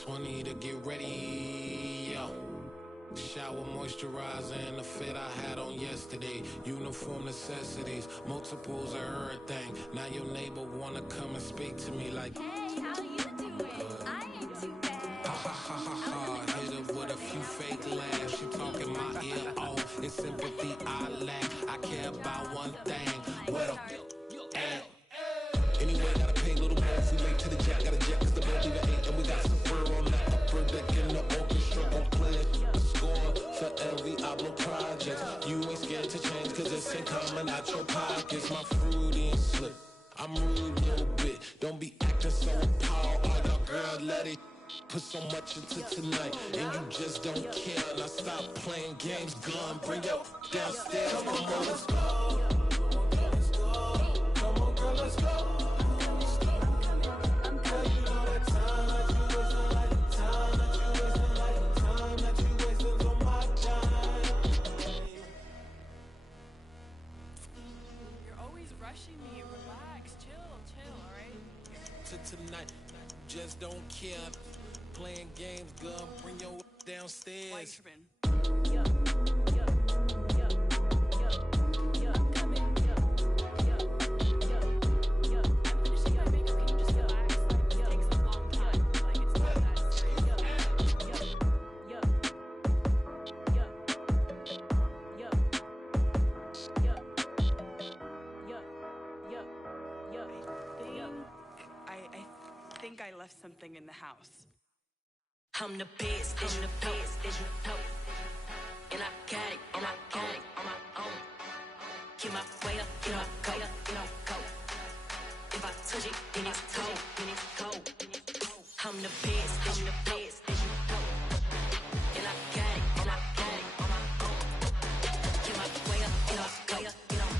20 to get ready, yo. Shower, moisturizer, and the fit I had on yesterday. Uniform necessities, multiples of everything. Now your neighbor wanna come and speak to me like, hey, how you doing? I ain't too bad. Ha ha ha ha ha. Hit her with a few fake laughs. She talking my ear off. It's sympathy I lack. I care about one thing. Well, anyway, gotta pay a little more if we late to the jack. Got a jet cause the boat leave at 8. And we got some fur on the upper deck in the orchestra. Gon' play a score for every Oblo project. You ain't scared to change cause it's ain't coming out your pockets. My fruity and slip, I'm rude a little bit. Don't be acting so appalled. All y'all girl, let it put so much into tonight. And you just don't care. Now stop playing games, gun. Bring your downstairs. Come on, girl, let's go. Come on, girl, let's go. Tonight, just don't care. Playing games, gun, bring your downstairs. I left something in the house. I'm the best, I'm the best, and I got it, and I got it on my own. Get my way up, get my go, go. If I touch it, then it's cold, then it's cold. I'm the best, I'm the best, and I got it, and I got it on my own. Get my way up, get my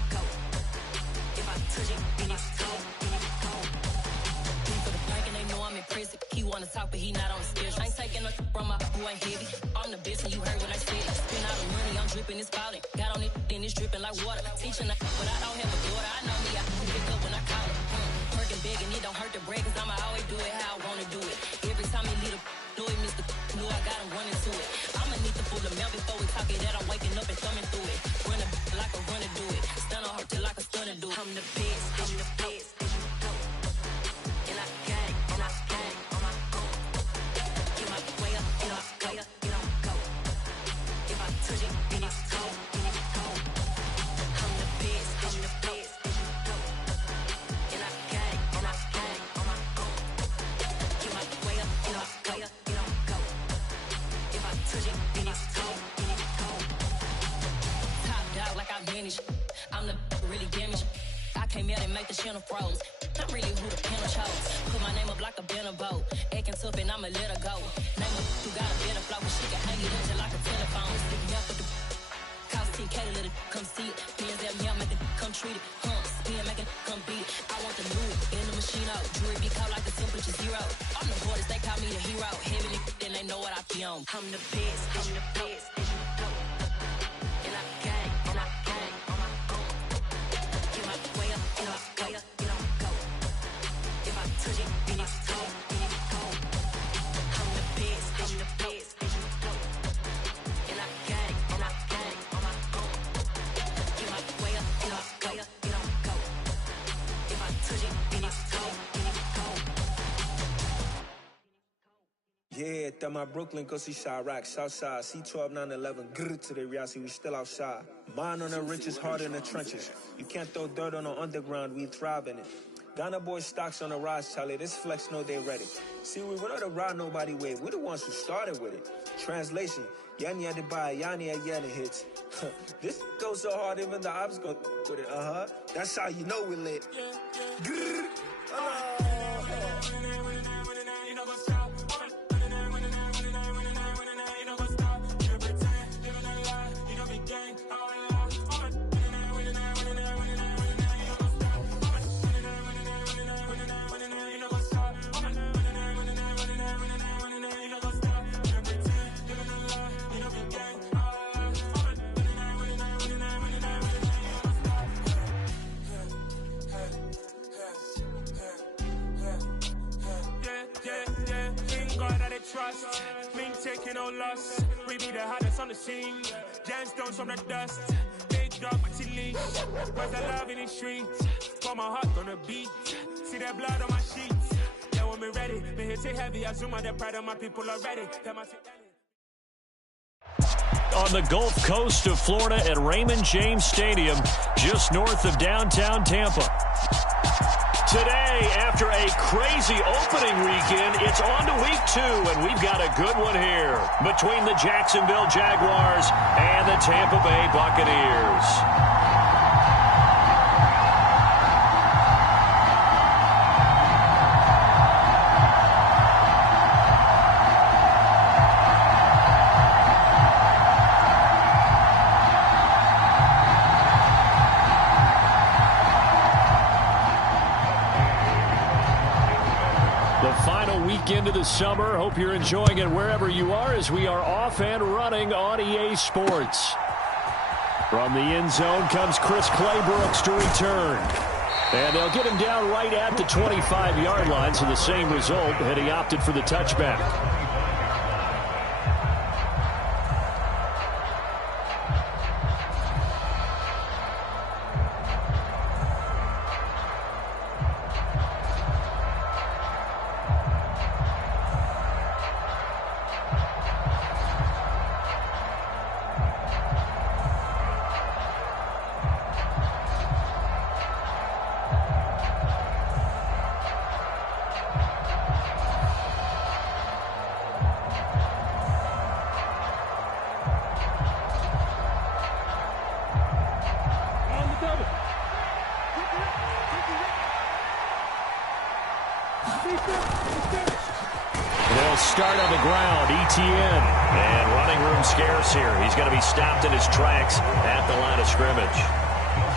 go. If I touch it, then it's cold, then it's cold. I'm in prison. He wanna talk, but he not on the schedule. I ain't taking nothing from my boo, ain't heavy. I'm the best, and you heard what I said. Spend all the money, I'm dripping, it's falling. Got on it, then it's dripping like water. Teaching her, but I don't have a daughter. I know me, I can pick up when I call her. Working big, and it don't hurt to break, cause I'ma always do it how I wanna do it. Every time he lead a know it, Mr. Knew I got him running to it. I'ma need to pull the mail before we talk it, that I'm waking up and thumbing through it. Run a like a runner do it. Stun on her till like a stunner do it. I'm the best, I'm the best. And I got it, and I got it on my own. Get my way up, get up, go. If I touch it, then it's cold, then it's cold. I'm the best, I'm the best. And I got it, and I got it on my own. Get my way up, get up, go. If I touch it, then it's cold, then it's cold. Top dog like I vanished. I'm the really damaged. I came out and make the channel froze. I'm really who the piano chose. Put my name up like a banner boat. Acting tough and I'ma let her go. Name her who got a better flow, but she can hang it up just like a telephone. Sticking up with the cost 10K to let it come see it. Bands at me, I make it come treat it. Spin, make it come beat it. I want the new in the machine out. Jewelry be caught like the temperature zero. I'm the hardest, they call me the hero. Heavy then they know what I be on. I'm the best, I'm the best. And I got it, and I got it on my own. Get my way up, get up, go. If I touch it, then it's cold, then it's cold. I'm the best, I'm the best. And I got it, and I got it on my own. Get my way up, get up, go. If I touch it, then it's cold, then it's cold. Yeah, that my Brooklyn, go see Chirac, Southside, C12, 911, grrr to the reality, we still outside. Mine on the riches, hard in the trenches. You can't throw dirt on the underground, we thrive in it. Ghana boys stocks on the rise, Charlie. This flex know they ready. See, we not the ride nobody with. We the ones who started with it. Translation: Yani had to buy, Yani had Yanni hits. This goes so hard, even the ops go with it. That's how you know we lit. Grrr. trust. We ain't taking no loss. We be the hottest on the scene. Gemstones from the dust. Big dog, but she leash. Where's the love in the streets? Put my heart on the beat. See that blood on my sheets. Yeah, when me ready, me hit it heavy. I zoom out the pride of my people already. On the Gulf Coast of Florida at Raymond James Stadium, just north of downtown Tampa. Today, after a crazy opening weekend, it's on to week 2, and we've got a good one here between the Jacksonville Jaguars and the Tampa Bay Buccaneers. Into the summer. Hope you're enjoying it wherever you are as we are off and running on EA Sports. From the end zone comes Chris Claybrooks to return. And they'll get him down right at the 25-yard line, so the same result had he opted for the touchback. They'll start on the ground. Etienne. And running room scarce here. He's going to be stopped in his tracks at the line of scrimmage.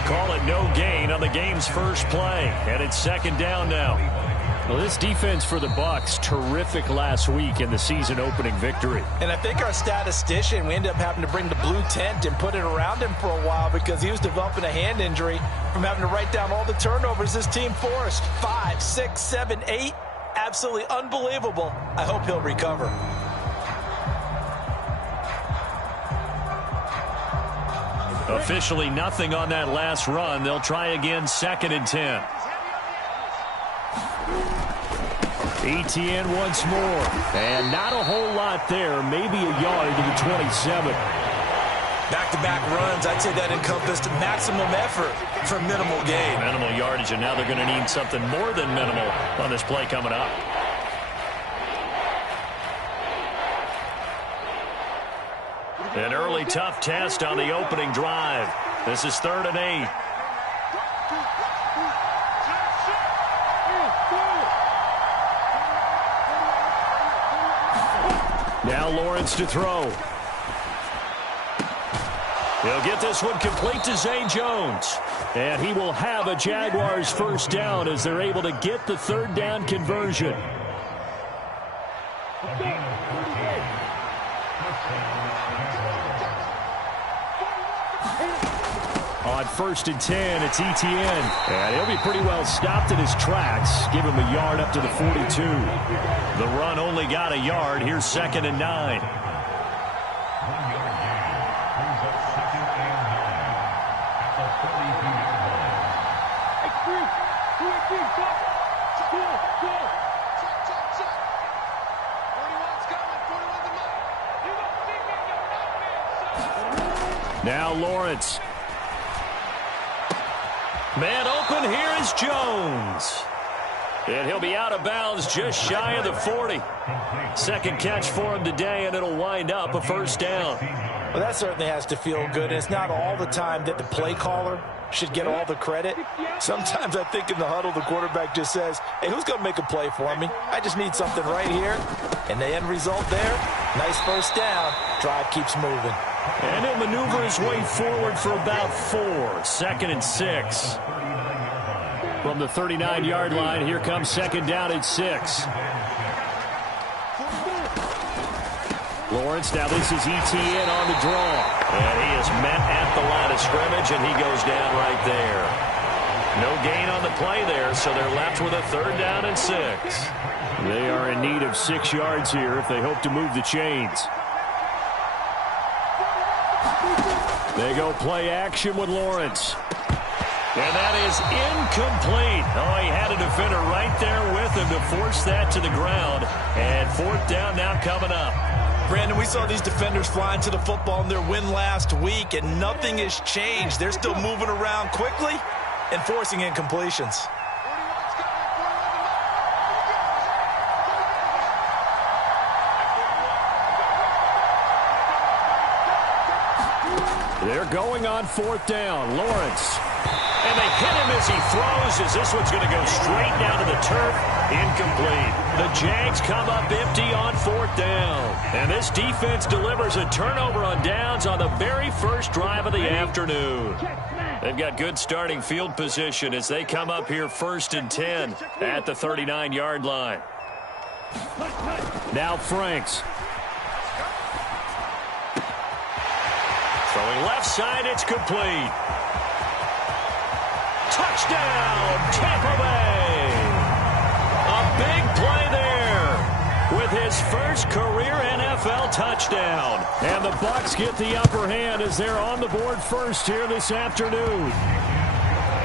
Call it no gain on the game's first play. And it's second down now. Well, this defense for the Bucs, terrific last week in the season opening victory. And I think our statistician, we ended up having to bring the blue tent and put it around him for a while because he was developing a hand injury from having to write down all the turnovers this team forced. 5, 6, 7, 8. Absolutely unbelievable. I hope he'll recover. Officially nothing on that last run. They'll try again, 2nd and 10. Etienne once more. And not a whole lot there. Maybe a yard to the 27. Back-to-back runs, I'd say that encompassed maximum effort for minimal gain. Minimal yardage, and now they're going to need something more than minimal on this play coming up. An early tough test on the opening drive. This is 3rd and 8. Now Lawrence to throw. He'll get this one complete to Zay Jones. And he will have a Jaguars first down as they're able to get the 3rd down conversion. On 1st and 10, it's Etienne. And he'll be pretty well stopped in his tracks. Give him a yard up to the 42. The run only got a yard. Here's 2nd and 9. Now Lawrence. Man open, here is Jones. And he'll be out of bounds just shy of the 40. Second catch for him today, and it'll wind up a first down. Well, that certainly has to feel good. And it's not all the time that the play caller should get all the credit. Sometimes I think in the huddle, the quarterback just says, hey, who's going to make a play for me? I just need something right here. And the end result there, nice first down. Drive keeps moving. And he'll maneuver his way forward for about 4. 2nd and 6. From the 39-yard line, here comes 2nd down and 6. Lawrence, now this is Etienne on the draw. And he is met at the line of scrimmage, and he goes down right there. No gain on the play there, so they're left with a 3rd down and 6. They are in need of 6 yards here if they hope to move the chains. They go play action with Lawrence. And that is incomplete. Oh, he had a defender right there with him to force that to the ground. And 4th down now coming up. Brandon, we saw these defenders flying to the football in their win last week, and nothing has changed. They're still moving around quickly and forcing incompletions. They're going on 4th down. Lawrence. And they hit him as he throws, as this one's going to go straight down to the turf. Incomplete. The Jags come up empty on 4th down. And this defense delivers a turnover on downs on the very first drive of the afternoon. They've got good starting field position as they come up here 1st and 10 at the 39-yard line. Now Franks. Throwing left side, it's complete. Touchdown, Tampa Bay. A big play there with his first career NFL touchdown. And the Bucs get the upper hand as they're on the board first here this afternoon.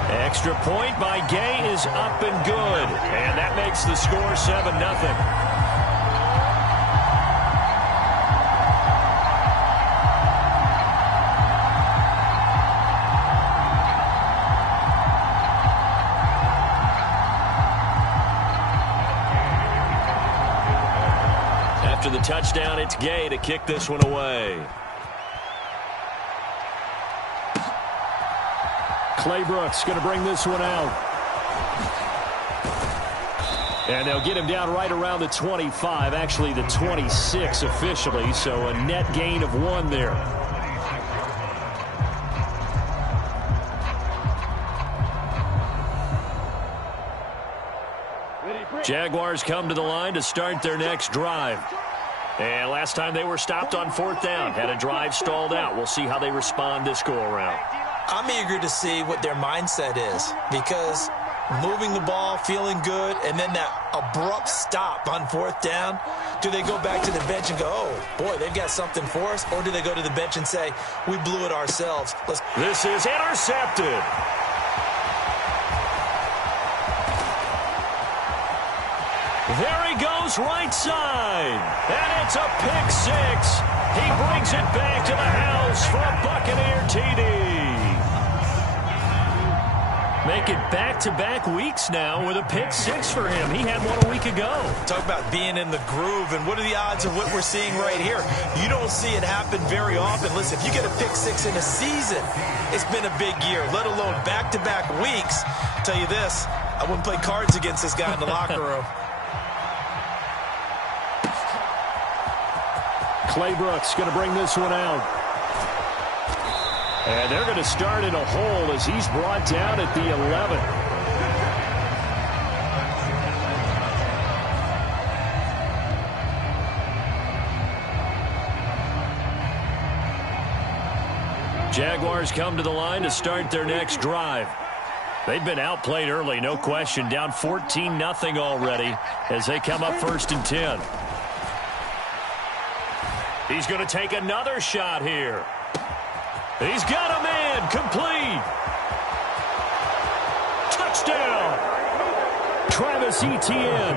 Extra point by Gay is up and good. And that makes the score 7-0. After the touchdown, it's Gay to kick this one away. Clay Brooks going to bring this one out. And they'll get him down right around the 25, actually the 26 officially, so a net gain of 1 there. Jaguars come to the line to start their next drive. And last time they were stopped on 4th down, had a drive stalled out. We'll see how they respond this go-around. I'm eager to see what their mindset is, because moving the ball, feeling good, and then that abrupt stop on 4th down, do they go back to the bench and go, oh, boy, they've got something for us, or do they go to the bench and say, we blew it ourselves? This is intercepted. There he goes right side. And it's a pick 6. He brings it back to the house for a Buccaneer TD. Make it back-to-back weeks now with a pick 6 for him. He had one a week ago. Talk about being in the groove, and what are the odds of what we're seeing right here? You don't see it happen very often. Listen, if you get a pick 6 in a season, it's been a big year, let alone back-to-back weeks. I'll tell you this, I wouldn't play cards against this guy in the locker room. Clay Brooks going to bring this one out. And they're going to start in a hole as he's brought down at the 11. Jaguars come to the line to start their next drive. They've been outplayed early, no question. Down 14-0 already as they come up 1st and 10. He's going to take another shot here. He's got a man. Complete. Touchdown. Travis Etienne,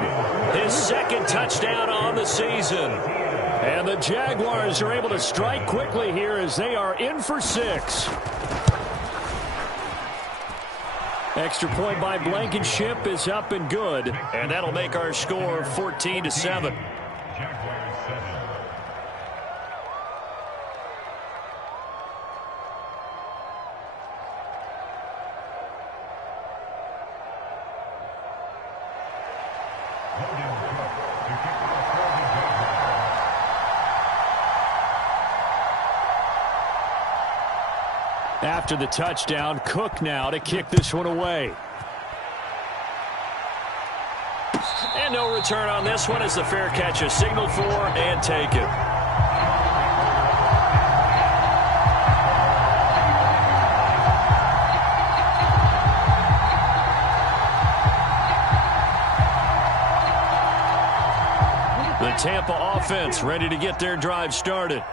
his 2nd touchdown on the season. And the Jaguars are able to strike quickly here as they are in for 6. Extra point by Blankenship is up and good. And that'll make our score 14-7. After the touchdown, Cook now to kick this one away. And no return on this one as the fair catch is signaled for and taken. The Tampa offense ready to get their drive started.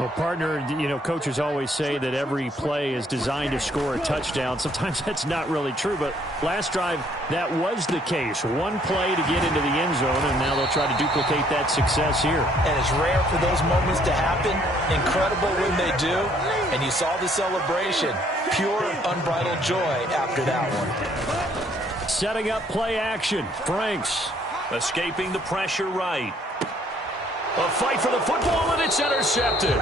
Well, partner, coaches always say that every play is designed to score a touchdown. Sometimes that's not really true, but last drive, that was the case. One play to get into the end zone, and now they'll try to duplicate that success here. And it's rare for those moments to happen. Incredible when they do. And you saw the celebration. Pure, unbridled joy after that one. Setting up play action. Franks escaping the pressure right. A fight for the football, and it's intercepted.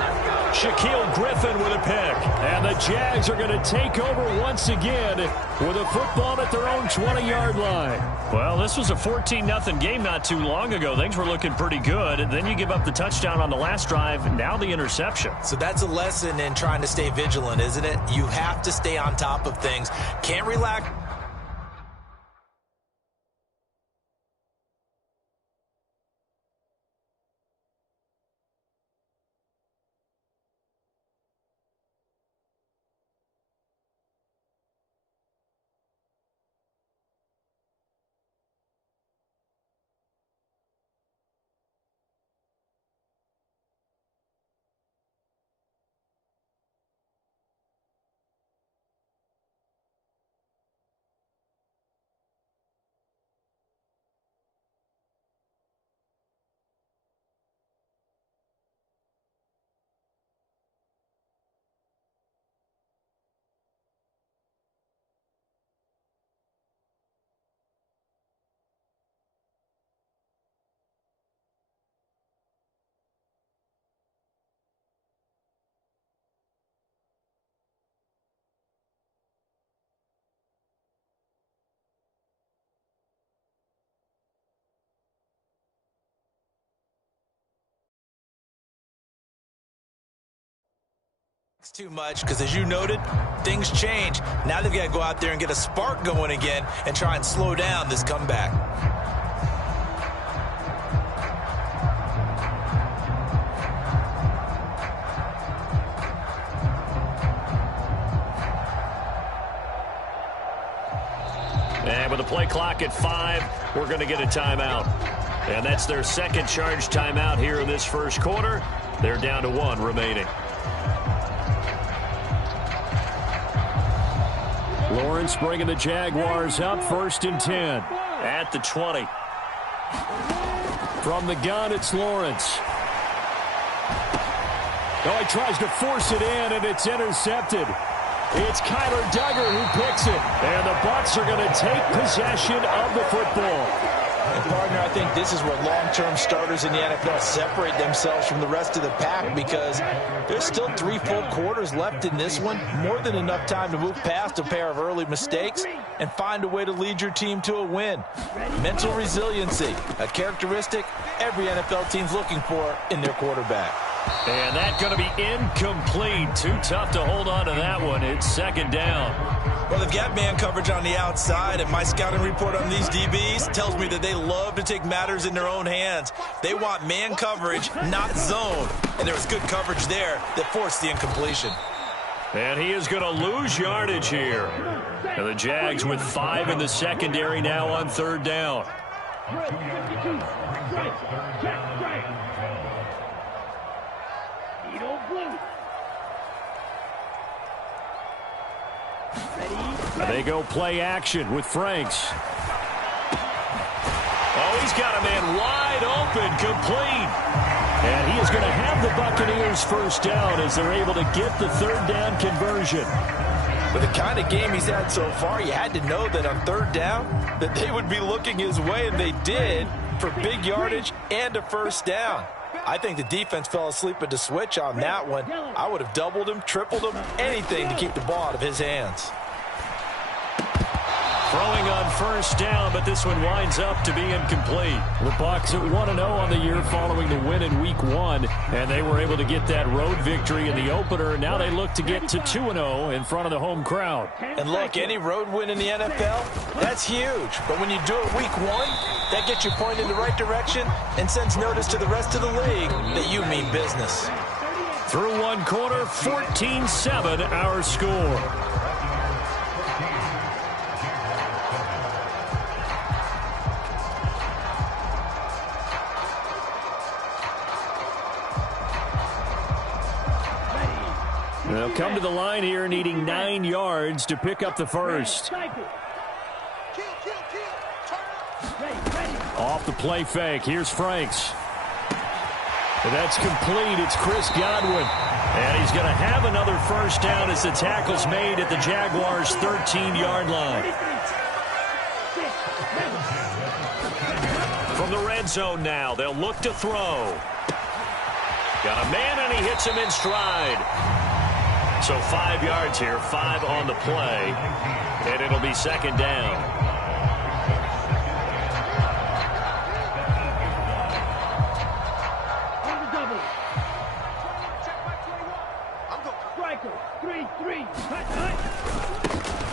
Shaquille Griffin with a pick. And the Jags are going to take over once again with a football at their own 20-yard line. Well, this was a 14-0 game not too long ago. Things were looking pretty good. And then you give up the touchdown on the last drive, now the interception. So that's a lesson in trying to stay vigilant, isn't it? You have to stay on top of things. Can't relax. It's too much because, as you noted, things change. Now they've got to go out there and get a spark going again and try and slow down this comeback. And with the play clock at 5, we're going to get a timeout. And that's their second charge timeout here in this first quarter. They're down to 1 remaining. Lawrence bringing the Jaguars up, 1st and 10 at the 20. From the gun, it's Lawrence. Oh, he tries to force it in, and it's intercepted. It's Kyler Duggar who picks it, and the Bucs are going to take possession of the football. And partner, I think this is where long-term starters in the NFL separate themselves from the rest of the pack, because there's still 3 full quarters left in this one. More than enough time to move past a pair of early mistakes and find a way to lead your team to a win. Mental resiliency, a characteristic every NFL team's looking for in their quarterback. And that's going to be incomplete. Too tough to hold on to that one. It's 2nd down. Well, they've got man coverage on the outside, and my scouting report on these DBs tells me that they love to take matters in their own hands. They want man coverage, not zone. And there was good coverage there that forced the incompletion. And he is going to lose yardage here. And the Jags with 5 in the secondary now on 3rd down. They go play action with Franks. Oh, he's got a man wide open, complete. And he is going to have the Buccaneers 1st down as they're able to get the 3rd down conversion. With the kind of game he's had so far, you had to know that on 3rd down that they would be looking his way, and they did, for big yardage and a 1st down. I think the defense fell asleep at the switch on that one. I would have doubled him, tripled him, anything to keep the ball out of his hands. Throwing on 1st down, but this one winds up to be incomplete. The Bucs at 1-0 on the year following the win in Week 1, and they were able to get that road victory in the opener. Now they look to get to 2-0 in front of the home crowd. And look, any road win in the NFL, that's huge. But when you do it Week 1, that gets you pointed in the right direction and sends notice to the rest of the league that you mean business. Through 1 quarter, 14-7 our score. They'll come to the line here needing 9 yards to pick up the first. Off the play fake. Here's Franks. And that's complete. It's Chris Godwin. And he's going to have another first down as the tackle's made at the Jaguars' 13-yard line. From the red zone now, they'll look to throw. Got a man, and he hits him in stride. So 5 yards here, 5 on the play, and it'll be second down.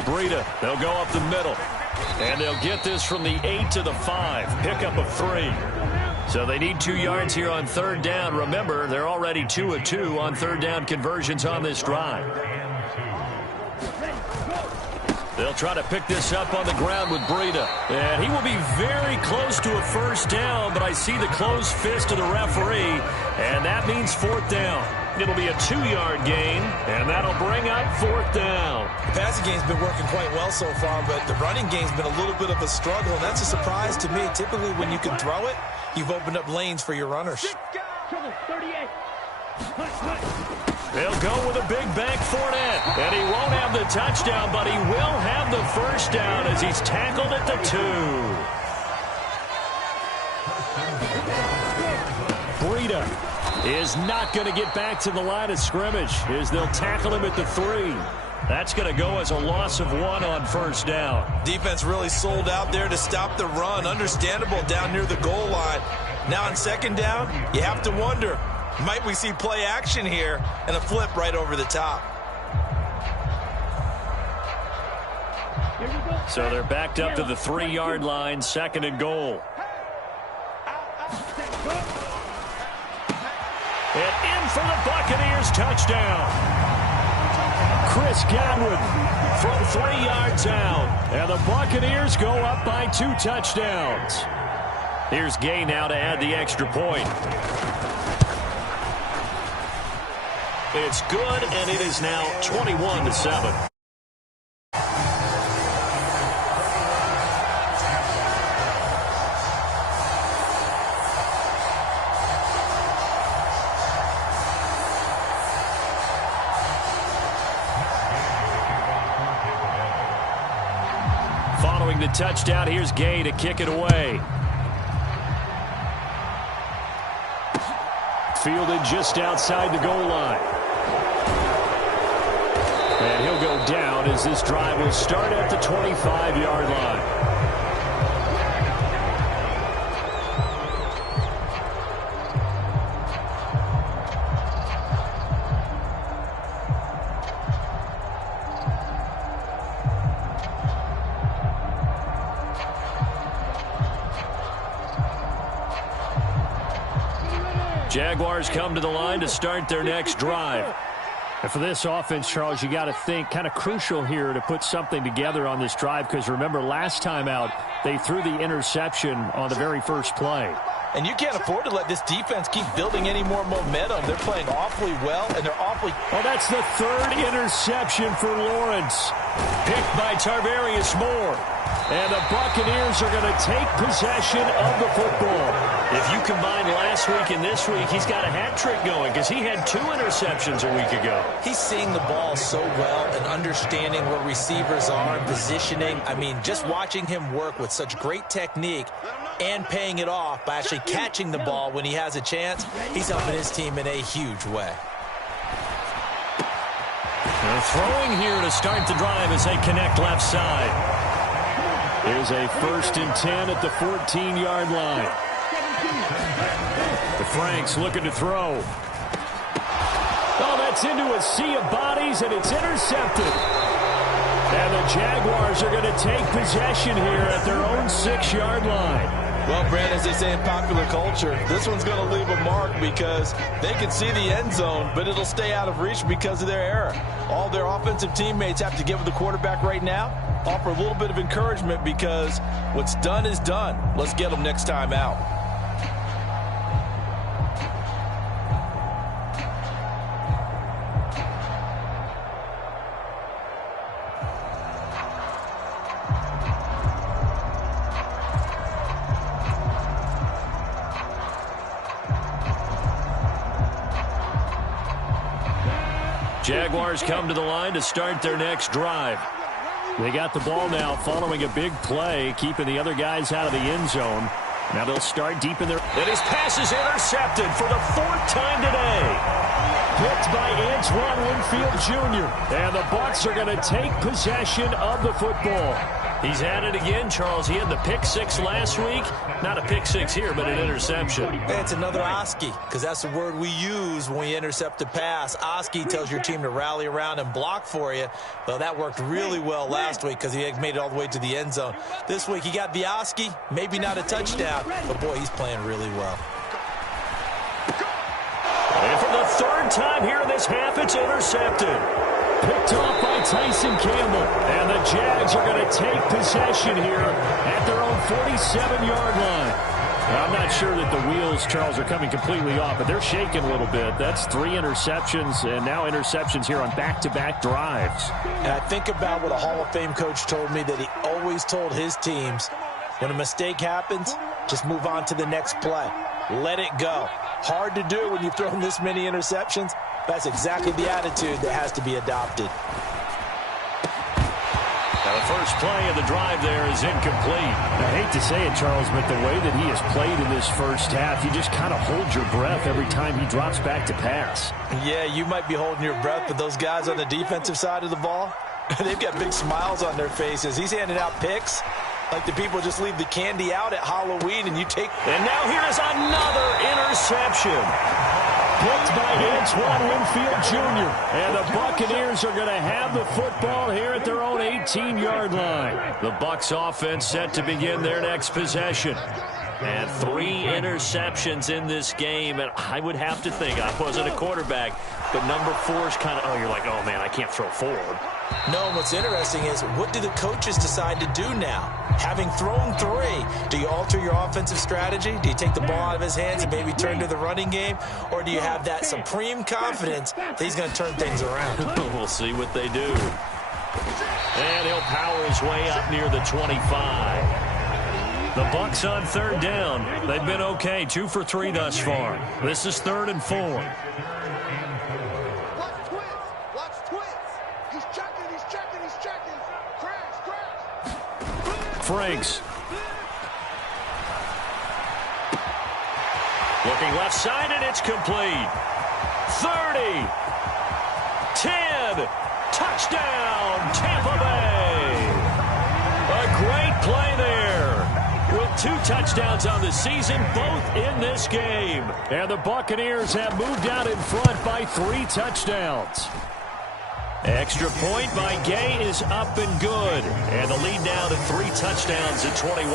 Breida, they'll go up the middle. And they'll get this from the 8 to the 5. Pickup of 3. So they need 2 yards here on third down. Remember, they're already 2 of 2 on third down conversions on this drive. They'll try to pick this up on the ground with Breida. And he will be very close to a first down, but I see the closed fist of the referee, and that means fourth down. It'll be a 2-yard gain, and that'll bring up fourth down. The passing game's been working quite well so far, but the running game's been a little bit of a struggle, and that's a surprise to me. Typically, when you can throw it, you've opened up lanes for your runners. They'll go with a big bank Fournette, and he won't have the touchdown, but he will have the first down as he's tackled at the 2. Breida is not going to get back to the line of scrimmage as they'll tackle him at the 3. That's going to go as a loss of 1 on first down. Defense really sold out there to stop the run. Understandable down near the goal line. Now on second down, you have to wonder, might we see play action here and a flip right over the top? So they're backed up to the 3-yard line, second and goal. And in for the Buccaneers, touchdown. Chris Godwin from 3 yards out. And the Buccaneers go up by 2 touchdowns. Here's Gay now to add the extra point. It's good, and it is now 21-7. Following the touchdown, here's Gay to kick it away. Fielded just outside the goal line. And he'll go down as this drive will start at the 25-yard line. Jaguars come to the line to start their next drive. And for this offense, Charles, you got to think kind of crucial here to put something together on this drive, because remember last time out they threw the interception on the very first play. And you can't afford to let this defense keep building any more momentum. They're playing awfully well, and they're awfully... Oh, that's the 3rd interception for Lawrence. Picked by Tarvarius Moore. And the Buccaneers are going to take possession of the football. If you combine last week and this week, he's got a hat trick going because he had 2 interceptions a week ago. He's seeing the ball so well and understanding where receivers are and positioning. I mean, just watching him work with such great technique and paying it off by actually catching the ball when he has a chance, he's helping his team in a huge way. They're throwing here to start the drive as they connect left side. Here's a 1st and 10 at the 14-yard line. The Franks looking to throw. Oh, that's into a sea of bodies, and it's intercepted. And the Jaguars are going to take possession here at their own 6-yard line. Well, Brand, as they say in popular culture, this one's going to leave a mark because they can see the end zone, but it'll stay out of reach because of their error. All their offensive teammates have to give the quarterback right now, offer a little bit of encouragement because what's done is done. Let's get them next time out. Jaguars come to the line to start their next drive. They got the ball now following a big play, keeping the other guys out of the end zone. Now they'll start deep in their... And his pass is intercepted for the 4th time today. Picked by Antoine Winfield Jr. And the Bucs are going to take possession of the football. He's at it again, Charles. He had the pick 6 last week. Not a pick 6 here, but an interception. It's another Oski, because that's the word we use when we intercept a pass. Oski tells your team to rally around and block for you. Well, that worked really well last week because he made it all the way to the end zone. This week he got the Oski, maybe not a touchdown, but boy, he's playing really well. And for the 3rd time here in this half, it's intercepted. Picked off by Tyson Campbell. And the Jags are going to take possession here at their own 47-yard line. Now, I'm not sure that the wheels, Charles, are coming completely off, but they're shaking a little bit. That's 3 interceptions, and now interceptions here on back-to-back drives. And I think about what a Hall of Fame coach told me, that he always told his teams, when a mistake happens, just move on to the next play. Let it go. Hard to do when you've thrown this many interceptions. That's exactly the attitude that has to be adopted. Now the first play of the drive there is incomplete. I hate to say it, Charles, but the way that he has played in this first half, you just kind of hold your breath every time he drops back to pass. Yeah, you might be holding your breath, but those guys on the defensive side of the ball, they've got big smiles on their faces. He's handing out picks like the people just leave the candy out at Halloween and you take... And now here is another interception. Picked by Antoine Winfield Jr. And the Buccaneers are going to have the football here at their own 18-yard line. The Bucs offense set to begin their next possession. And 3 interceptions in this game. And I would have to think, I wasn't a quarterback, but number 4 is kind of, oh, you're like, oh, man, I can't throw forward. No, what's interesting is, what do the coaches decide to do now? Having thrown 3, do you alter your offensive strategy? Do you take the ball out of his hands and maybe turn to the running game? Or do you have that supreme confidence that he's going to turn things around? We'll see what they do. And he'll power his way up near the 25. The Bucs on 3rd down. They've been okay, 2 for 3 thus far. This is 3rd and 4. Franks. Looking left side, and it's complete. 30. 10. Touchdown, Tampa Bay. A great play there. With 2 touchdowns on the season, both in this game. And the Buccaneers have moved out in front by 3 touchdowns. Extra point by Gay is up and good. And the lead now to 3 touchdowns at 21.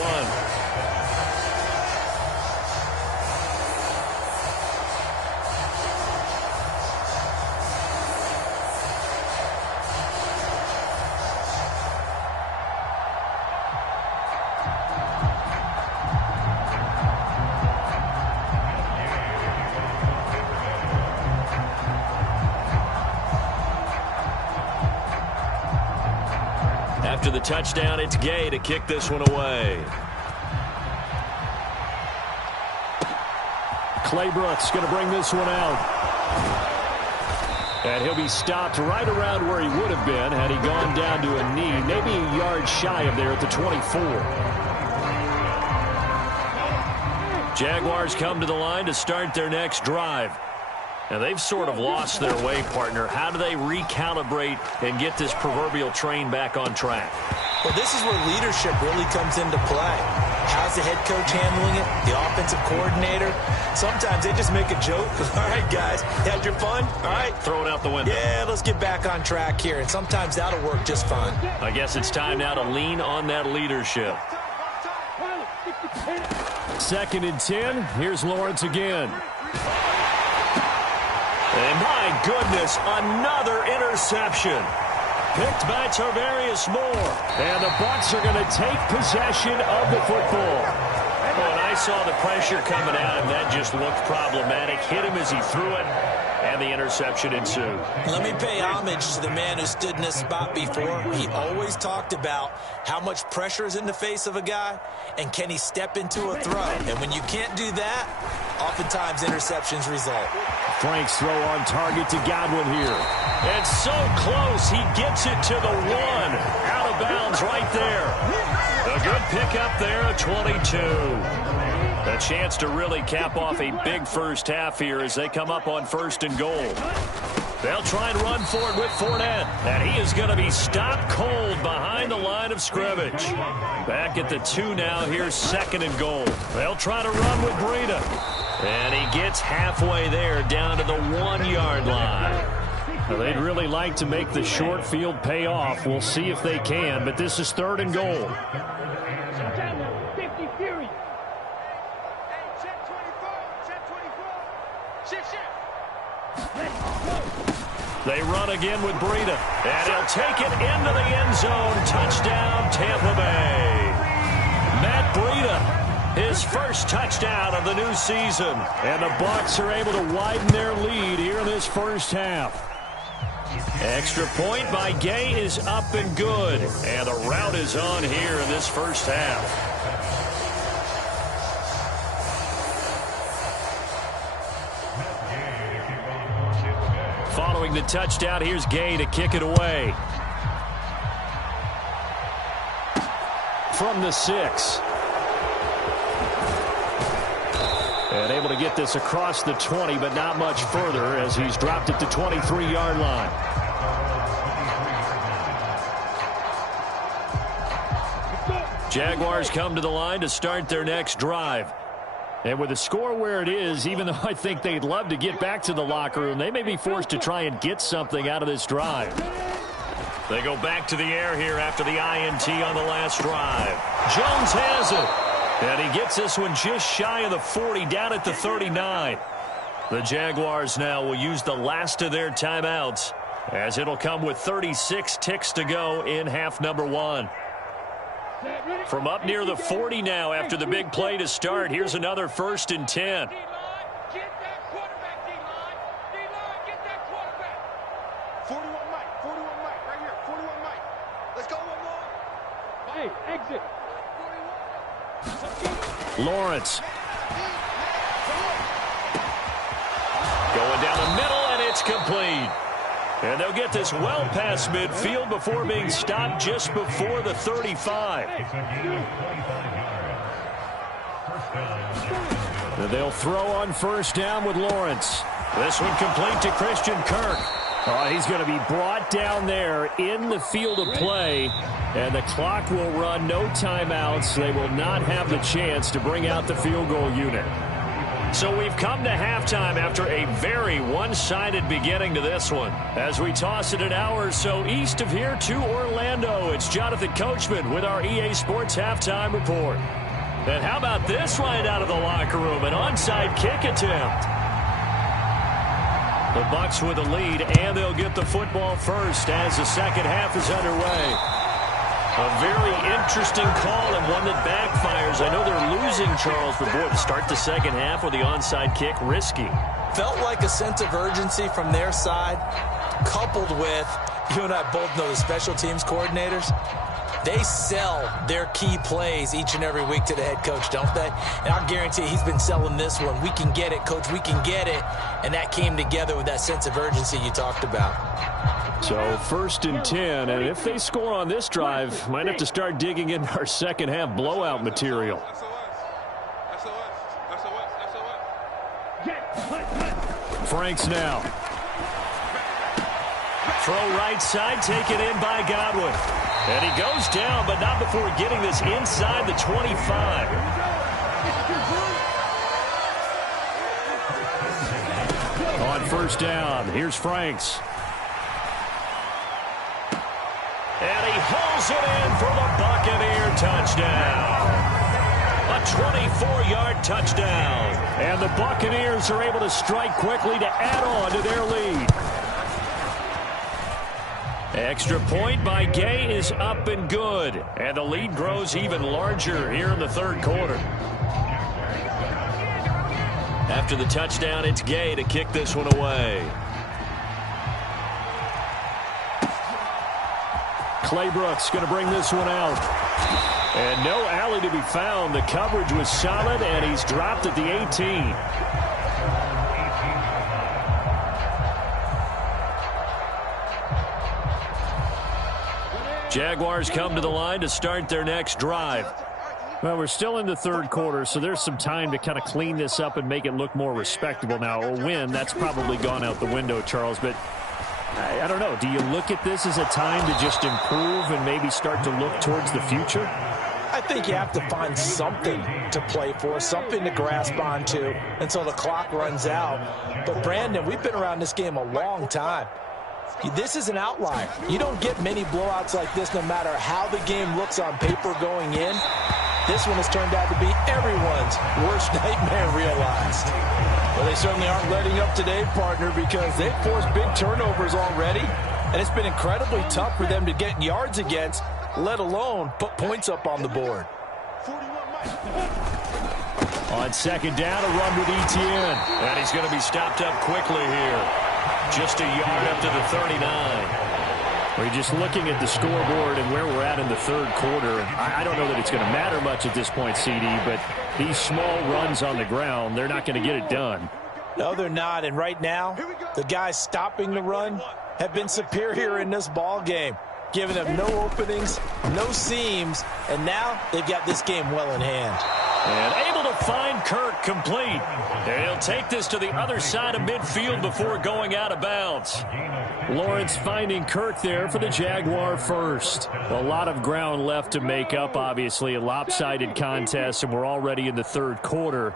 After the touchdown, it's Gay to kick this one away. Clay Brooks going to bring this one out. And he'll be stopped right around where he would have been had he gone down to a knee, maybe a yard shy of there at the 24. Jaguars come to the line to start their next drive. Now, they've sort of lost their way, partner. How do they recalibrate and get this proverbial train back on track? Well, this is where leadership really comes into play. How's the head coach handling it? The offensive coordinator? Sometimes they just make a joke. All right, guys, you had your fun? All right. Throw it out the window. Yeah, let's get back on track here. And sometimes that'll work just fine. I guess it's time now to lean on that leadership. 2nd and 10. Here's Lawrence again. And my goodness, another interception. Picked by Tarvarius Moore. And the Bucs are going to take possession of the football. When I saw the pressure coming at him, that just looked problematic. Hit him as he threw it, and the interception ensued. Let me pay homage to the man who stood in this spot before. He always talked about how much pressure is in the face of a guy, and can he step into a throw. And when you can't do that, oftentimes interceptions result. Frank's throw on target to Godwin here. And so close, he gets it to the 1. Out of bounds right there. A good pickup there at 22. A chance to really cap off a big first half here as they come up on 1st and goal. They'll try and run for it with Fournette. And he is going to be stopped cold behind the line of scrimmage. Back at the 2 now. Here's 2nd and goal. They'll try to run with Breida. And he gets halfway there down to the 1-yard line. Well, they'd really like to make the short field pay off. We'll see if they can, but this is 3rd and goal. They run again with Breida. And he'll take it into the end zone. Touchdown, Tampa Bay. Matt Breida, his first touchdown of the new season. And the Bucs are able to widen their lead here in this first half. Extra point by Gay is up and good. And the route is on here in this first half. Following the touchdown, here's Gay to kick it away. From the 6. And able to get this across the 20, but not much further as he's dropped it to 23-yard line. Jaguars come to the line to start their next drive. And with the score where it is, even though I think they'd love to get back to the locker room, they may be forced to try and get something out of this drive. They go back to the air here after the INT on the last drive. Jones has it. And he gets this one just shy of the 40, down at the 39. The Jaguars now will use the last of their timeouts, as it'll come with 36 ticks to go in half number 1. From up near the 40 now after the big play to start. Here's another 1st and 10. Get that quarterback, D-line. D-line, get that quarterback. 41 Mike, 41 Mike, right here, 41 Mike. Let's go one more. Hey, exit. Lawrence. Going down the middle, and it's complete. And they'll get this well past midfield before being stopped just before the 35. And they'll throw on 1st down with Lawrence. This one complete to Christian Kirk. He's going to be brought down there in the field of play. And the clock will run, no timeouts. They will not have the chance to bring out the field goal unit. So we've come to halftime after a very one-sided beginning to this one. As we toss it an hour or so east of here to Orlando, it's Jonathan Coachman with our EA Sports Halftime Report. And how about this right out of the locker room? An onside kick attempt. The Bucs with the lead, and they'll get the football first as the second half is underway. A very interesting call and one that backfires. I know they're losing, Charles, but boy, to start the second half with the onside kick, risky. Felt like a sense of urgency from their side, coupled with, you and I both know the special teams coordinators. They sell their key plays each and every week to the head coach, don't they? And I guarantee you he's been selling this one. We can get it, coach, we can get it. And that came together with that sense of urgency you talked about. So 1st and 10, and if they score on this drive, might have to start digging into our second half blowout material. Frank's now. Throw right side, taken in by Godwin. And he goes down, but not before getting this inside the 25. On 1st down, here's Frank's. And he hauls it in for the Buccaneer touchdown. A 24-yard touchdown. And the Buccaneers are able to strike quickly to add on to their lead. Extra point by Gay is up and good. And the lead grows even larger here in the 3rd quarter. After the touchdown, it's Gay to kick this one away. Claybrook's going to bring this one out. And no alley to be found. The coverage was solid, and he's dropped at the 18. Jaguars come to the line to start their next drive. Well, we're still in the third quarter, so there's some time to kind of clean this up and make it look more respectable. Now, a win, that's probably gone out the window, Charles, but I don't know. Do you look at this as a time to just improve and maybe start to look towards the future? I think you have to find something to play for, something to grasp onto until the clock runs out. But, Brandon, we've been around this game a long time. This is an outlier. You don't get many blowouts like this no matter how the game looks on paper going in. This one has turned out to be everyone's worst nightmare realized. Well, they certainly aren't letting up today, partner, because they've forced big turnovers already, and it's been incredibly tough for them to get yards against, let alone put points up on the board. On second down, a run with Etienne. And he's going to be stopped up quickly here. Just a yard up to the 39. We're just looking at the scoreboard and where we're at in the third quarter. I don't know that it's going to matter much at this point, CD, but these small runs on the ground, they're not going to get it done. No, they're not. And right now, the guys stopping the run have been superior in this ball game, giving them no openings, no seams, and now they've got this game well in hand. And able to find Kirk complete. And he'll take this to the other side of midfield before going out of bounds. Lawrence finding Kirk there for the Jaguar first. A lot of ground left to make up, obviously. A lopsided contest, and we're already in the third quarter.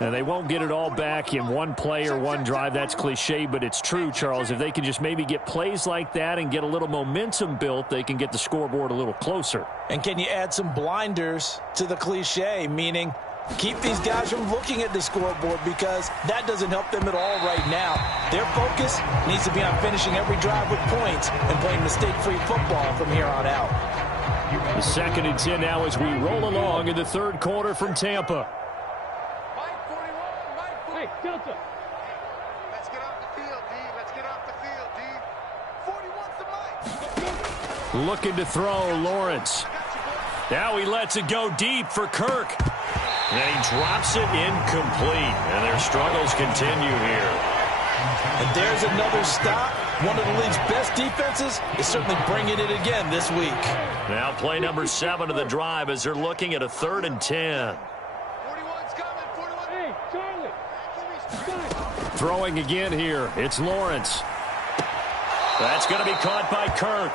And they won't get it all back in one play or one drive. That's cliche, but it's true, Charles. If they can just maybe get plays like that and get a little momentum built, they can get the scoreboard a little closer. And can you add some blinders to the cliche, meaning keep these guys from looking at the scoreboard, because that doesn't help them at all right now. Their focus needs to be on finishing every drive with points and playing mistake-free football from here on out. The 2nd and 10 now as we roll along in the third quarter from Tampa. Delta. Let's get off the field, D. Let's get off the field, D. 41's the mic. Looking to throw, Lawrence. Now he lets it go deep for Kirk. And he drops it incomplete. And their struggles continue here. And there's another stop. One of the league's best defenses is certainly bringing it again this week. Now play number 7 of the drive as they're looking at a 3rd and 10. 41's coming. 41. Hey, Charlie. Throwing again here. It's Lawrence. That's going to be caught by Kirk.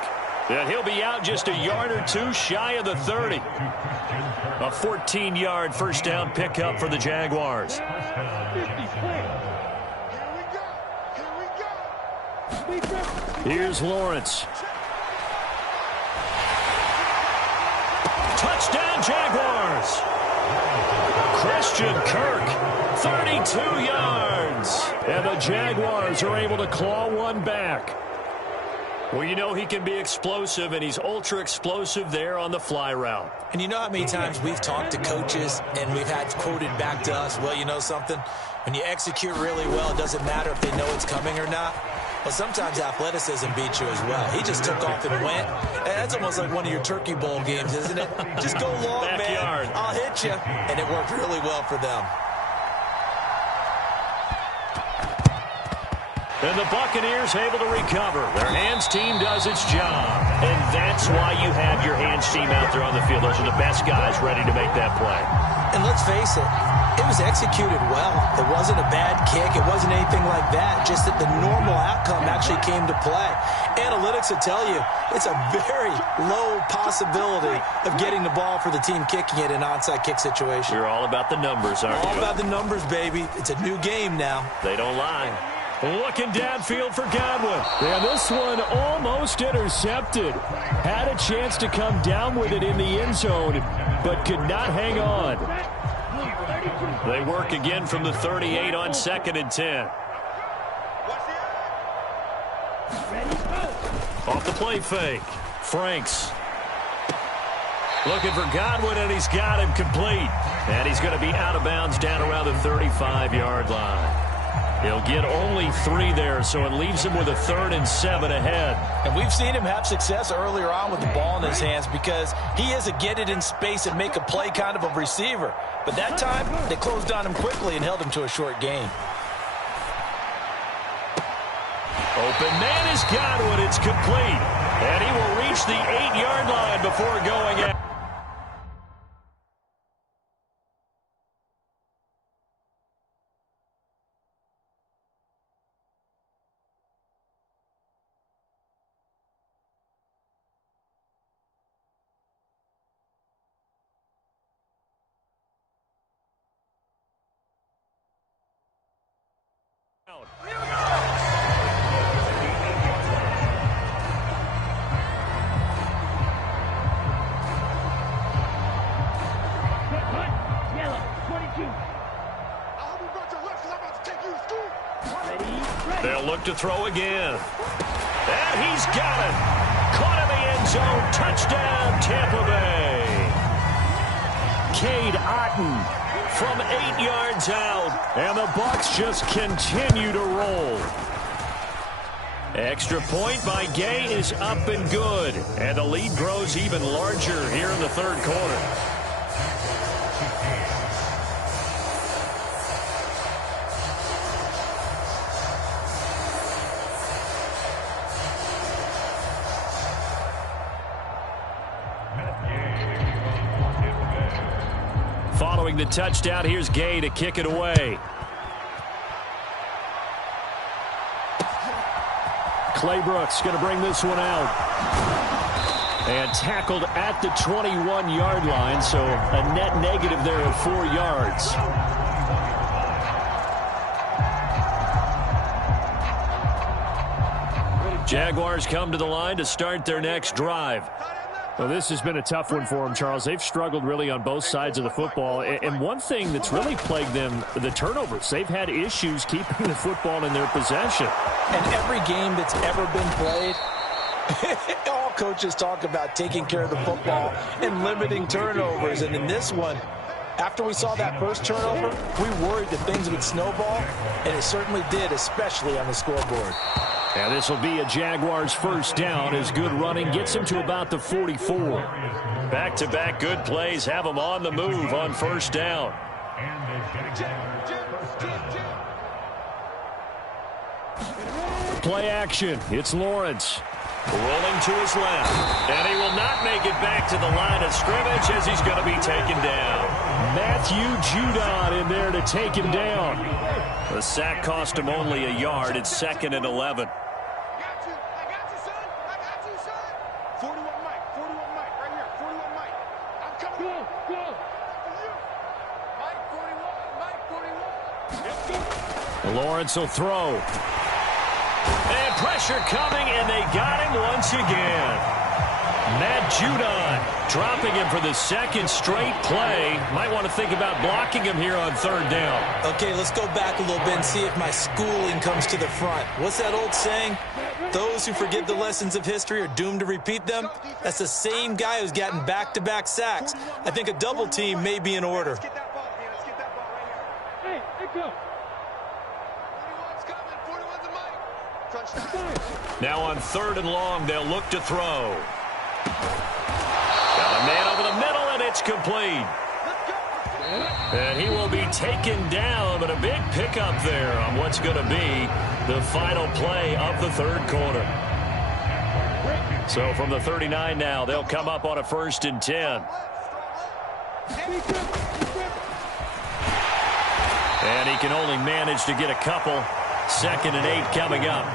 And he'll be out just a yard or two shy of the 30. A 14-yard first down pickup for the Jaguars. Here's Lawrence. Touchdown, Jaguars. Christian Kirk, 32 yards. And the Jaguars are able to claw one back. Well, you know he can be explosive, and he's ultra-explosive there on the fly route. And you know how many times we've talked to coaches and we've had quoted back to us, well, you know something? When you execute really well, it doesn't matter if they know it's coming or not. Well, sometimes athleticism beats you as well. He just took off and went. And that's almost like one of your Turkey Bowl games, isn't it? Just go long, Backyard. man. I'll hit you. And it worked really well for them. And the Buccaneers able to recover. Their hands team does its job. And that's why you have your hands team out there on the field. Those are the best guys ready to make that play. And let's face it, it was executed well. It wasn't a bad kick. It wasn't anything like that. Just that the normal outcome actually came to play. Analytics will tell you it's a very low possibility of getting the ball for the team kicking it in an onside kick situation. You're all about the numbers, aren't you? All about the numbers, baby. It's a new game now. They don't lie. Looking downfield for Godwin. Yeah, this one almost intercepted. Had a chance to come down with it in the end zone, but could not hang on. They work again from the 38 on 2nd and 10. Off the play fake. Franks. Looking for Godwin, and he's got him complete. And he's going to be out of bounds down around the 35-yard line. He'll get only 3 there, so it leaves him with a 3rd and 7 ahead. And we've seen him have success earlier on with the ball in his hands because he is a get it in space and make a play kind of a receiver. But that time, they closed on him quickly and held him to a short gain. Open man is Godwin. It's complete. And he will reach the 8-yard line before going out. They'll look to throw again. And he's got it. Caught in the end zone. Touchdown, Tampa Bay. Cade Otton from 8 yards out. And the Bucs just continue to roll. Extra point by Gay is up and good. And the lead grows even larger here in the third quarter. Following the touchdown, here's Gay to kick it away. Clay Brooks going to bring this one out. And tackled at the 21-yard line, so a net negative there of 4 yards. Jaguars come to the line to start their next drive. Well, this has been a tough one for them, Charles. They've struggled really on both sides of the football. And one thing that's really plagued them, the turnovers. They've had issues keeping the football in their possession. And every game that's ever been played, all coaches talk about taking care of the football and limiting turnovers. And in this one, after we saw that first turnover, we worried that things would snowball, and it certainly did, especially on the scoreboard. Now this will be a Jaguars first down as good running gets him to about the 44. Back-to-back good plays have them on the move on first down. Play action. It's Lawrence. Rolling to his left. And he will not make it back to the line of scrimmage as he's going to be taken down. Matthew Judon in there to take him down. The sack cost him only a yard. It's 2nd and 11. I got you, son. I got you, son. 41 Mike, right here. 41 Mike. I'm coming. Go. Mike 41. Lawrence will throw. And pressure coming, and they got him once again. Matt Judon dropping him for the second straight play. Might want to think about blocking him here on third down. Okay, let's go back a little bit and see if my schooling comes to the front. What's that old saying? Those who forget the lessons of history are doomed to repeat them. That's the same guy who's gotten back-to-back sacks. I think a double team may be in order. Let's get that ball, man. Let's get that ball right here. Hey, go. 41's coming. 41's a Mike. Touchdown. Now on 3rd and long, they'll look to throw. Got a man over the middle, and it's complete. And he will be taken down, but a big pickup there on what's going to be the final play of the third quarter. So from the 39 now, they'll come up on a 1st and 10. And he can only manage to get a couple. 2nd and 8 coming up.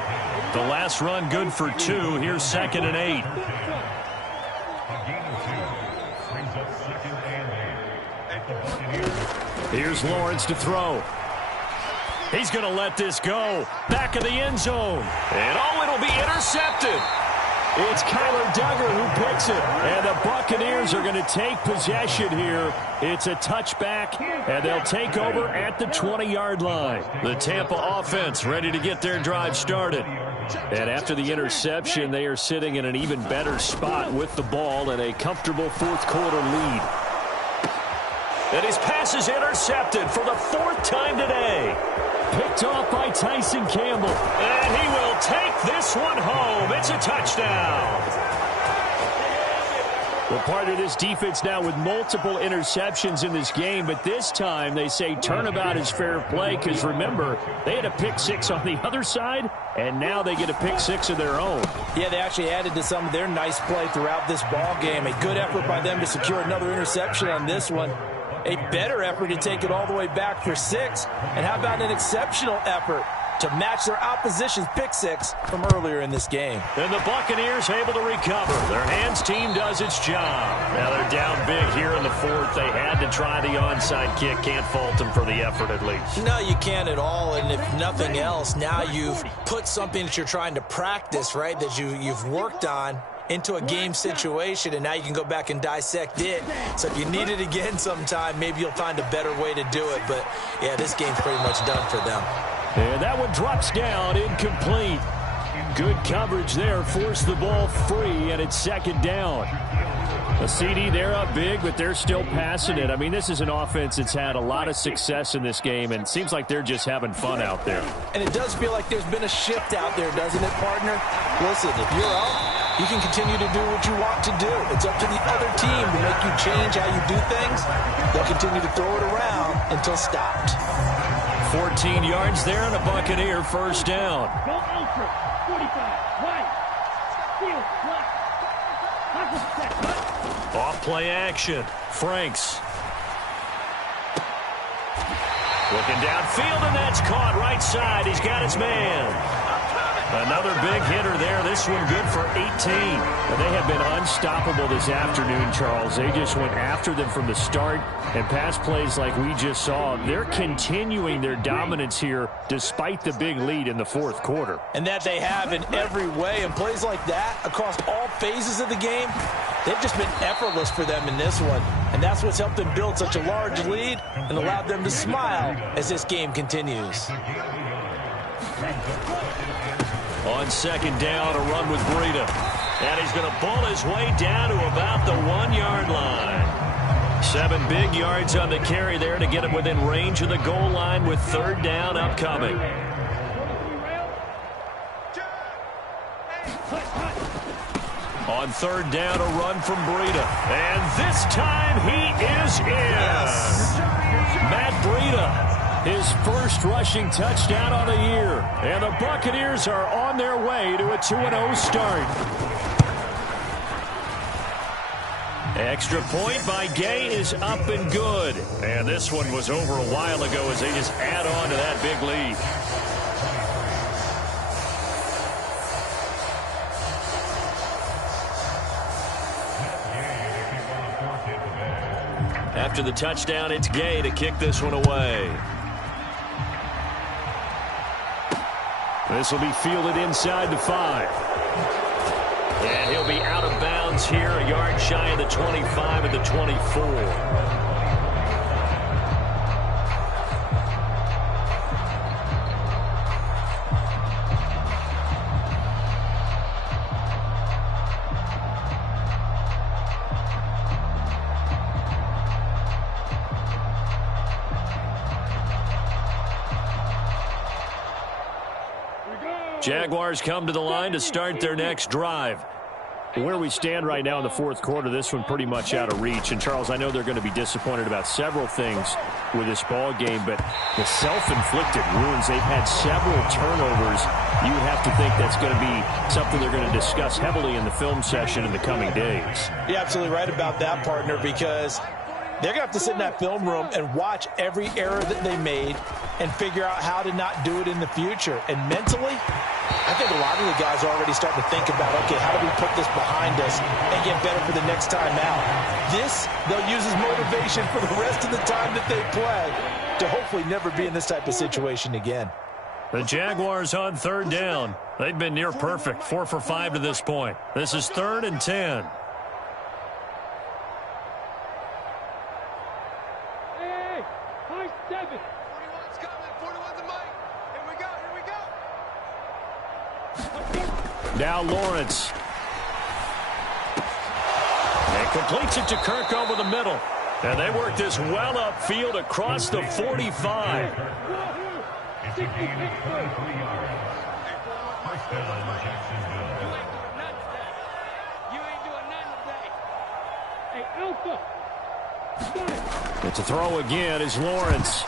The last run good for 2. Here's 2nd and 8. Here's Lawrence to throw. He's going to let this go. Back of the end zone. And it'll be intercepted. It's Kyler Duggar who picks it. And the Buccaneers are going to take possession here. It's a touchback, and they'll take over at the 20-yard line. The Tampa offense ready to get their drive started. And after the interception, they are sitting in an even better spot with the ball and a comfortable fourth quarter lead. And his pass is intercepted for the 4th time today. Picked off by Tyson Campbell. And he will take this one home. It's a touchdown. Well, part of this defense now with multiple interceptions in this game, but this time they say turnabout is fair play because, remember, they had a pick six on the other side, and now they get a pick six of their own. Yeah, they actually added to some of their nice play throughout this ball game. A good effort by them to secure another interception on this one. A better effort to take it all the way back for 6. And how about an exceptional effort to match their opposition's pick six from earlier in this game. And the Buccaneers able to recover. Their hands team does its job. Now they're down big here in the fourth. They had to try the onside kick. Can't fault them for the effort at least. No, you can't at all. And if nothing else, now you've put something that you're trying to practice, right, that you've worked on into a game situation, and now you can go back and dissect it. So if you need it again sometime, maybe you'll find a better way to do it. But, yeah, this game's pretty much done for them. And that one drops down, incomplete. Good coverage there, forced the ball free, and it's second down. A CD, they're up big, but they're still passing it. I mean, this is an offense that's had a lot of success in this game, and it seems like they're just having fun out there. And it does feel like there's been a shift out there, doesn't it, partner? Listen, if you're up, you can continue to do what you want to do. It's up to the other team to make you change how you do things. They'll continue to throw it around until stopped. 14 yards there and a Buccaneer first down. Go ultra. 45. Right. Field. Block. Off play action. Franks. Looking downfield, and that's caught right side. He's got his man. Another big hitter there. This one good for 18. Well, they have been unstoppable this afternoon, Charles. They just went after them from the start, and pass plays like we just saw. They're continuing their dominance here despite the big lead in the fourth quarter. And that they have in every way. And plays like that across all phases of the game, they've just been effortless for them in this one. And that's what's helped them build such a large lead and allowed them to smile as this game continues. On second down, a run with Breida. And he's going to pull his way down to about the 1-yard line. 7 big yards on the carry there to get him within range of the goal line with third down upcoming. On third down, a run from Breida. And this time he is in. Yes. Matt Breida. His first rushing touchdown on the year. And the Buccaneers are on their way to a 2-0 start. Extra point by Gay is up and good. And this one was over a while ago as they just add on to that big lead. After the touchdown, it's Gay to kick this one away. This will be fielded inside the 5. And he'll be out of bounds here, a yard shy of the 25 at the 24. Jaguars come to the line to start their next drive. Where we stand right now in the fourth quarter, this one pretty much out of reach. And, Charles, I know they're going to be disappointed about several things with this ball game, but the self-inflicted wounds, they've had several turnovers. You would have to think that's going to be something they're going to discuss heavily in the film session in the coming days. You're absolutely right about that, partner, because they're going to have to sit in that film room and watch every error that they made and figure out how to not do it in the future. And mentally, I think a lot of the guys are already starting to think about, okay, how do we put this behind us and get better for the next time out? This, they'll use as motivation for the rest of the time that they play to hopefully never be in this type of situation again. The Jaguars on third down. They've been near perfect, 4 for 5 to this point. This is 3rd and 10. Hey, high 7. 41's coming. 41's a mic. Here we go. Here we go. Now Lawrence. And completes it to Kirk over the middle. And they work this well upfield across the 45. Alpha. It's a throw again as Lawrence.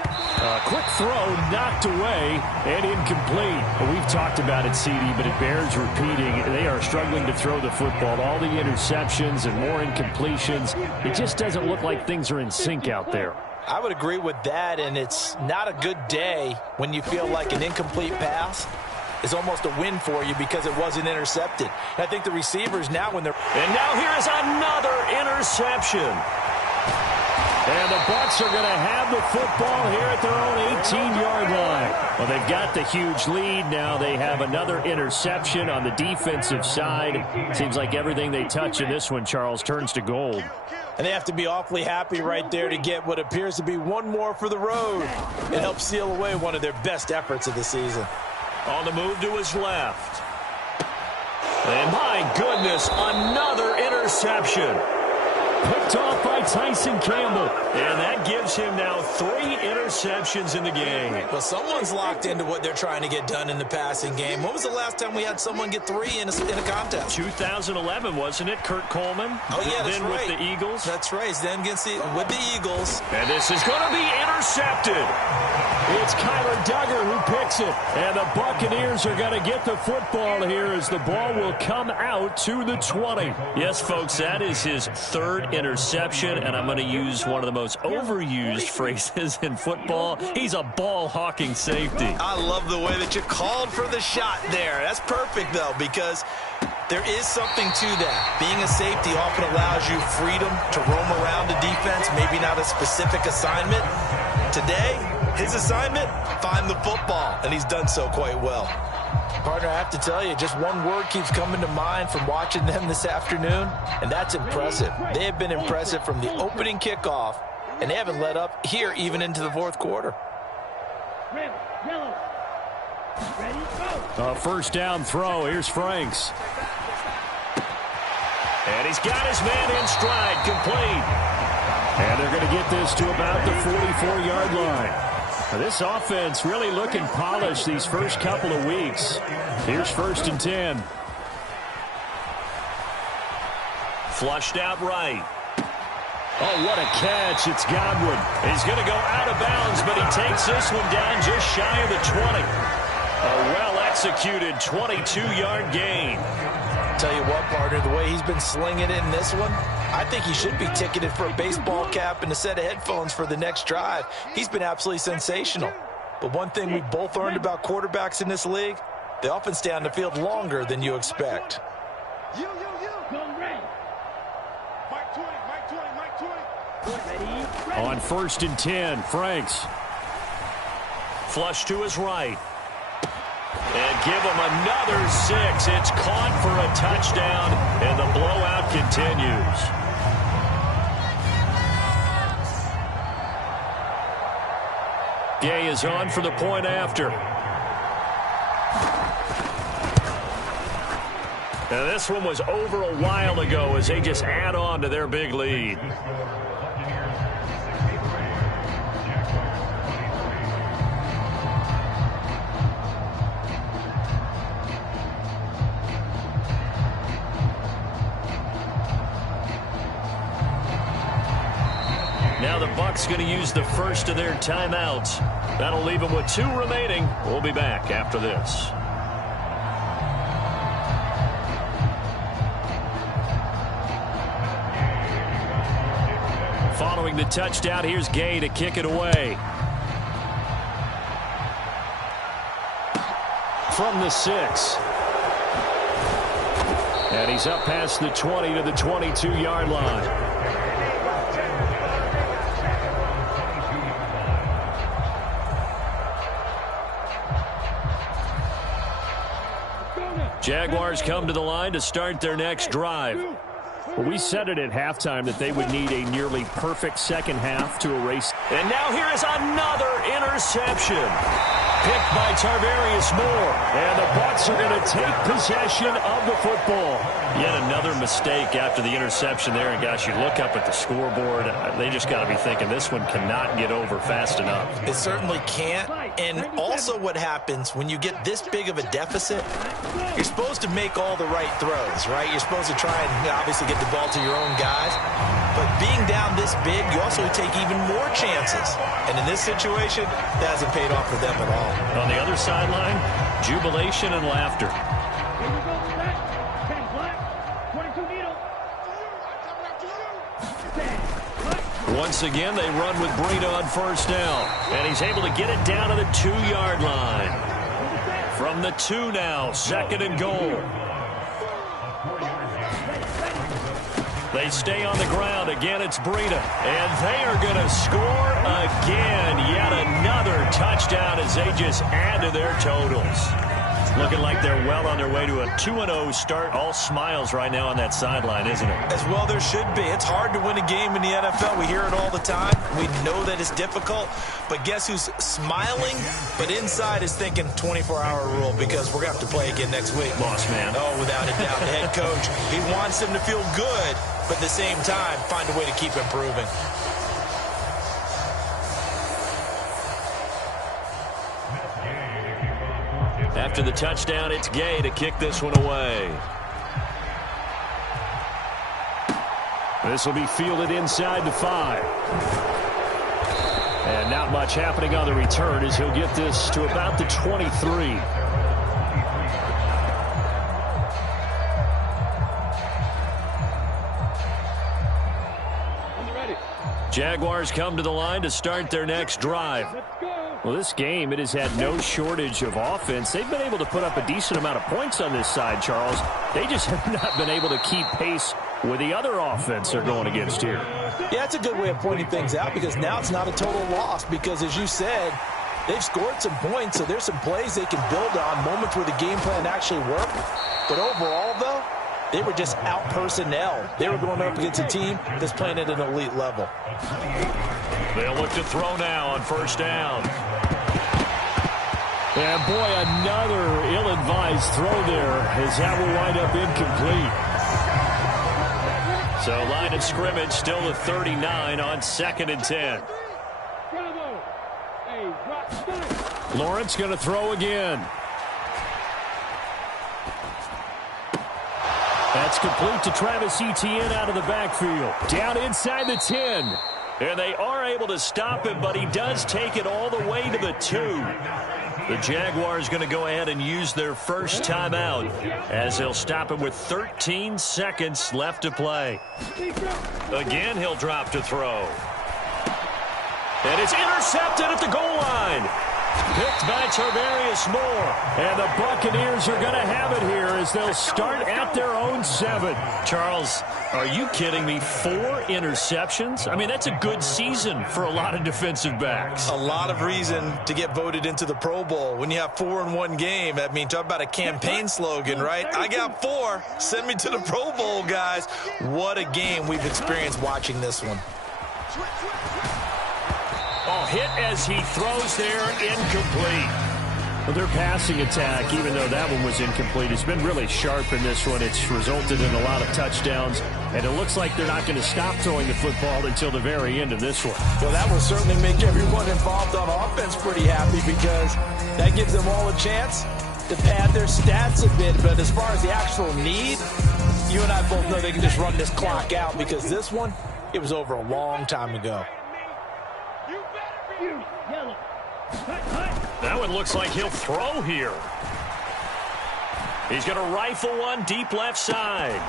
Quick throw knocked away and incomplete. We've talked about it, CD, but it bears repeating. They are struggling to throw the football. All the interceptions and more incompletions. It just doesn't look like things are in sync out there. I would agree with that, and it's not a good day when you feel like an incomplete pass is almost a win for you because it wasn't intercepted. And I think the receivers now when they're... And now here is another interception. And the Bucs are going to have the football here at their own 18-yard line. Well, they've got the huge lead. Now they have another interception on the defensive side. Seems like everything they touch in this one, Charles, turns to gold. And they have to be awfully happy right there to get what appears to be one more for the road. It helps seal away one of their best efforts of the season. On the move to his left. And my goodness, another interception. Picked off by Tyson Campbell. And that gives him now 3 interceptions in the game. Well, someone's locked into what they're trying to get done in the passing game. When was the last time we had someone get 3 in a contest? 2011, wasn't it? Kurt Coleman. Oh, yeah, that's then right. With the Eagles. That's right. Then with the Eagles. And this is going to be intercepted. It's Kyler Duggar who picks it. And the Buccaneers are going to get the football here as the ball will come out to the 20. Yes, folks, that is his 3rd interception, and I'm going to use one of the most overused phrases in football. He's a ball-hawking safety. I love the way that you called for the shot there. That's perfect, though, because there is something to that. Being a safety often allows you freedom to roam around the defense, maybe not a specific assignment. Today, his assignment, find the football, and he's done so quite well. Partner, I have to tell you, just one word keeps coming to mind from watching them this afternoon, and that's impressive. They have been impressive from the opening kickoff, and they haven't let up here even into the 4th quarter. Red, yellow. Ready, go. First down throw. Here's Franks. And he's got his man in stride, complete. And they're going to get this to about the 44-yard line. Now, this offense really looking polished these first couple of weeks. Here's 1st and 10. Flushed out right. Oh, what a catch. It's Godwin. He's going to go out of bounds, but he takes this one down just shy of the 20. A well-executed 22-yard gain. Tell you what, partner, the way he's been slinging it in this one, I think he should be ticketed for a baseball cap and a set of headphones for the next drive. He's been absolutely sensational. But one thing we've both learned about quarterbacks in this league, they often stay on the field longer than you expect. Go red. Mike 20, Mike 20, Mike 20. Ready, On 1st and 10, Franks. Flush to his right. And give him another 6. It's caught for a touchdown, and the blowout continues. Gay is on for the point after. Now this one was over a while ago as they just add on to their big lead. Now the Bucs going to use the first of their timeouts. That'll leave them with 2 remaining. We'll be back after this. Following the touchdown, here's Gay to kick it away. From the 6. And he's up past the 20 to the 22-yard line. Jaguars come to the line to start their next drive. Well, we said it at halftime that they would need a nearly perfect second half to erase. And now here is another interception. Picked by Tarvarius Moore. And the Bucs are going to take possession of the football. Yet another mistake after the interception there. And, gosh, you look up at the scoreboard. They just got to be thinking this one cannot get over fast enough. It certainly can't. And also what happens when you get this big of a deficit, you're supposed to make all the right throws, right? You're supposed to try and obviously get the ball to your own guys. But being down this big, you also take even more chances. And in this situation, that hasn't paid off for them at all. On the other sideline, jubilation and laughter. Here we go, set. 10 black, 22 needle. Once again, they run with Breida on first down. And he's able to get it down to the 2-yard line. From the 2 now, 2nd and goal. They stay on the ground. Again, it's Breida. And they are going to score again. Yet another touchdown as they just add to their totals. Looking like they're well on their way to a 2-0 start. All smiles right now on that sideline, isn't it? As well there should be. It's hard to win a game in the NFL. We hear it all the time. We know that it's difficult. But guess who's smiling, but inside is thinking 24-hour rule because we're going to have to play again next week. Boss man. Oh, without a doubt. The head coach, he wants them to feel good, but at the same time, find a way to keep improving. After the touchdown, it's Gay to kick this one away. This will be fielded inside the 5. And not much happening on the return as he'll get this to about the 23. Jaguars come to the line to start their next drive. Well, this game, it has had no shortage of offense. They've been able to put up a decent amount of points on this side, Charles. They just have not been able to keep pace with the other offense they're going against here. Yeah, that's a good way of pointing things out because now it's not a total loss because, as you said, they've scored some points, so there's some plays they can build on, moments where the game plan actually worked. But overall, though, they were just out-personnel. They were going up against a team that's playing at an elite level. They'll look to throw now on first down. And, boy, another ill-advised throw there as that will wind up incomplete. So line of scrimmage still the 39 on 2nd and 10. Lawrence going to throw again. That's complete to Travis Etienne out of the backfield. Down inside the 10. And they are able to stop him, but he does take it all the way to the 2. The Jaguars going to go ahead and use their first timeout as they'll stop him with 13 seconds left to play. Again, he'll drop to throw. And it's intercepted at the goal line. Picked by Tarvarius Moore. And the Buccaneers are going to have it here as they'll start at their own 7. Charles, are you kidding me? 4 interceptions? I mean, that's a good season for a lot of defensive backs. A lot of reason to get voted into the Pro Bowl. When you have 4 in one game, I mean, talk about a campaign slogan, right? I got 4. Send me to the Pro Bowl, guys. What a game we've experienced watching this one. Oh, hit as he throws there, incomplete. Well, their passing attack, even though that one was incomplete, has been really sharp in this one. It's resulted in a lot of touchdowns, and it looks like they're not going to stop throwing the football until the very end of this one. Well, that will certainly make everyone involved on offense pretty happy because that gives them all a chance to pad their stats a bit. But as far as the actual need, you and I both know they can just run this clock out because this one, it was over a long time ago. That one looks like he'll throw here. He's going to rifle one deep left side.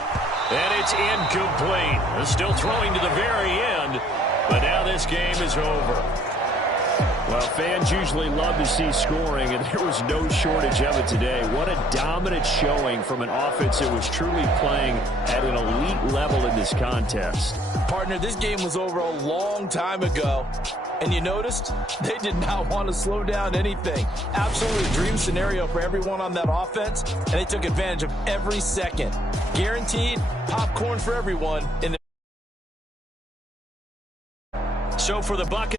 And it's incomplete. They're still throwing to the very end, but now this game is over. Well, fans usually love to see scoring, and there was no shortage of it today. What a dominant showing from an offense that was truly playing at an elite level in this contest. Partner, this game was over a long time ago, and you noticed they did not want to slow down anything. Absolutely a dream scenario for everyone on that offense, and they took advantage of every second. Guaranteed popcorn for everyone. So for the Buccaneers.